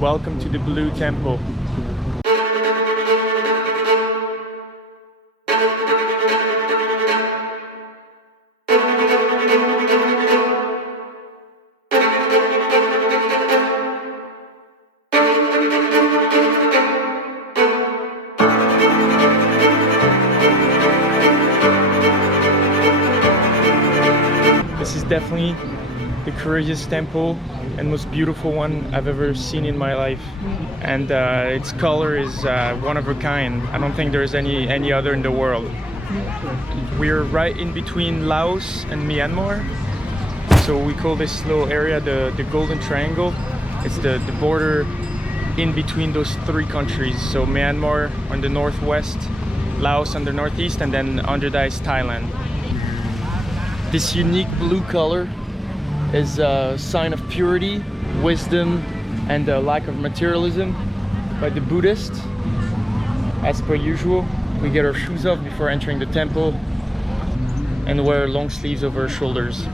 Welcome to the Blue Temple. This is definitely the courageous temple and most beautiful one I've ever seen in my life, and its color is one of a kind. I don't think there's any other in the world. We're right in between Laos and Myanmar, so we call this little area the Golden Triangle. It's the border in between those three countries, so Myanmar on the northwest, Laos on the northeast, and then under that is Thailand. This unique blue color is a sign of purity, wisdom, and a lack of materialism by the Buddhists. As per usual, we get our shoes off before entering the temple and wear long sleeves over our shoulders.